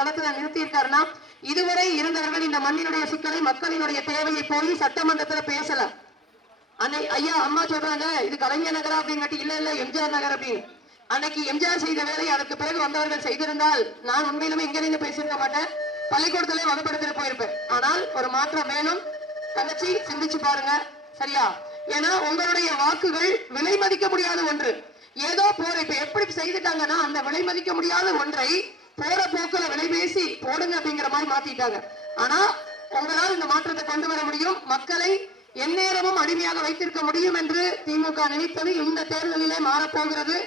களத்துல நிறுத்தியிருக்காருன்னா இதுவரை இருந்தவர்கள் இந்த மண்ணினுடைய சிக்கலை மக்களினுடைய தேவையை போய் சட்டமன்றத்துல பேசல. அன்னை ஐயா அம்மா சொல்றாங்க இது கலைஞர் நகரா அப்படின்னு இல்ல இல்ல எம்ஜிஆர் நகர் அப்படின்னு. அன்னைக்கு எம்ஜிஆர் செய்த வேலையை அதற்கு பிறகு வந்தவர்கள் செய்திருந்தால் நான் உண்மையிலுமே இங்கிருந்து பேசியிருக்க மாட்டேன். பள்ளிக்கூடத்திலே வலுப்படுத்திட்டு போயிருப்பேன். ஆனால் ஒரு மாற்றம் வேணும். தங்கச்சி சிந்திச்சு பாருங்க. சரியா? ஏன்னா உங்களுடைய வாக்குகள் விலை மதிக்க முடியாத ஒன்று. ஏதோ போற இப்ப எப்படி செய்துட்டாங்கன்னா அந்த விலை மதிக்க முடியாத ஒன்றை போற போக்குல விலை பேசி போடுங்க அப்படிங்கிற மாதிரி மாத்திட்டாங்க. ஆனா உங்களால் இந்த மாற்றத்தை கொண்டு வர முடியும். மக்களை எந்நேரமும் அடிமையாக வைத்திருக்க முடியும் என்று திமுக நினைத்தது இந்த தேர்தலிலே மாறப்போகிறது.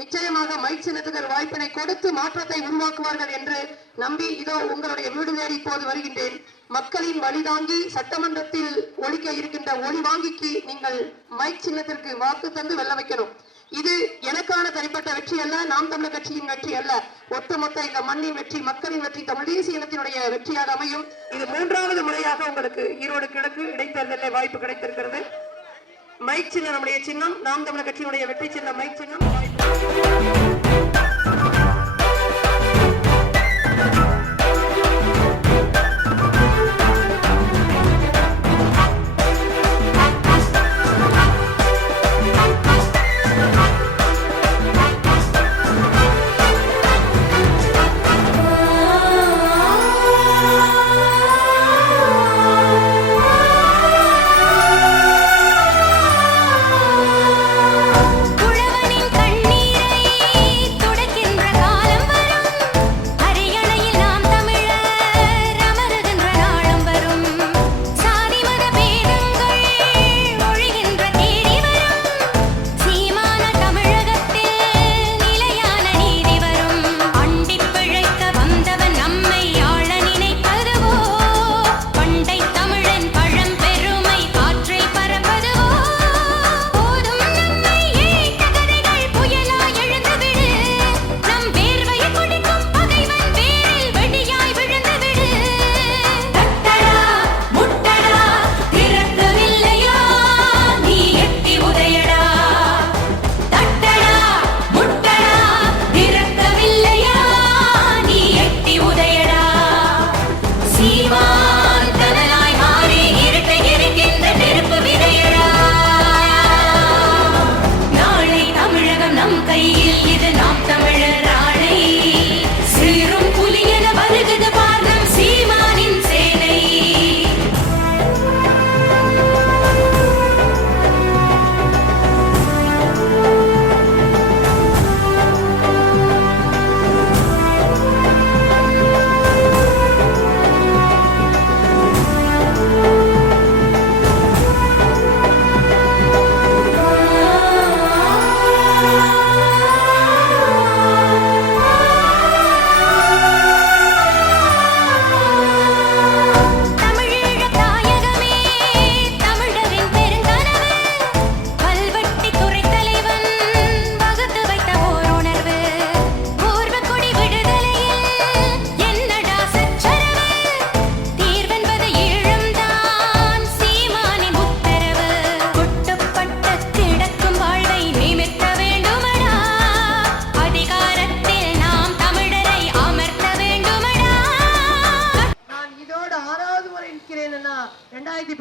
நிச்சயமாக மைக் சின்னத்துக்கு வாய்ப்பினை கொடுத்து மாற்றத்தை உருவாக்குவார்கள் என்று நம்பி இதோ உங்களுடைய வீடு தேடி இப்போது வருகின்றேன். மக்களின் வழிதாங்கி சட்டமன்றத்தில் ஒழிக்க இருக்கின்ற ஒளி வாங்கிக்கு நீங்கள் மைக் சின்னத்திற்கு வாக்கு தந்து வெல்ல வைக்கணும். இது எனக்கான தனிப்பட்ட வெற்றி அல்ல நாம் தமிழர் கட்சியின் வெற்றி அல்ல. ஒட்டுமொத்த இந்த மண்ணின் வெற்றி மக்களின் வெற்றி தமிழ் தேசிய இனத்தினுடைய வெற்றியாக அமையும். இது மூன்றாவது முறையாக உங்களுக்கு ஈரோடு கிழக்கு இடைத்தேர்தலில் வாய்ப்பு கிடைத்திருக்கிறது. மைக் சின்னம் நம்முடைய சின்னம் நாம் தமிழர் கட்சியினுடைய வெற்றி சின்னம் மைக் சின்னம்.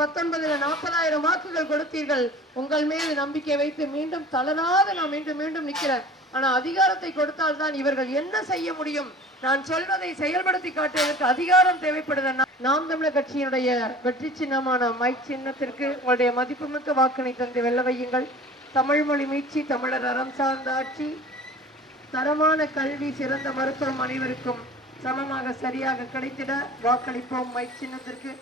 பத்தொன்பதுல நாற்பதாயிரம் வாக்குகள் கொடுத்தீர்கள். உங்கள் மீது நம்பிக்கை வைத்து மீண்டும் தளராத நான் மீண்டும் மீண்டும் நிற்கிறேன். ஆனா அதிகாரத்தை கொடுத்தால் தான் இவர்கள் என்ன செய்ய முடியும்? நான் சொல்வதை செயல்படுத்தி காட்டுவதற்கு அதிகாரம் தேவைப்படுது. நாம் தமிழர் கட்சியினுடைய வெற்றி சின்னமான மைக் சின்னத்திற்கு உங்களுடைய மதிப்புமிக்க வாக்கினை தந்து வெல்ல வையுங்கள். தமிழ் மொழி மீட்சி தமிழர் அறம் சார்ந்த ஆட்சி தரமான கல்வி சிறந்த மருத்துவம் அனைவருக்கும் சமமாக சரியாக கிடைத்திட வாக்களிப்போம் மைக் சின்னத்திற்கு.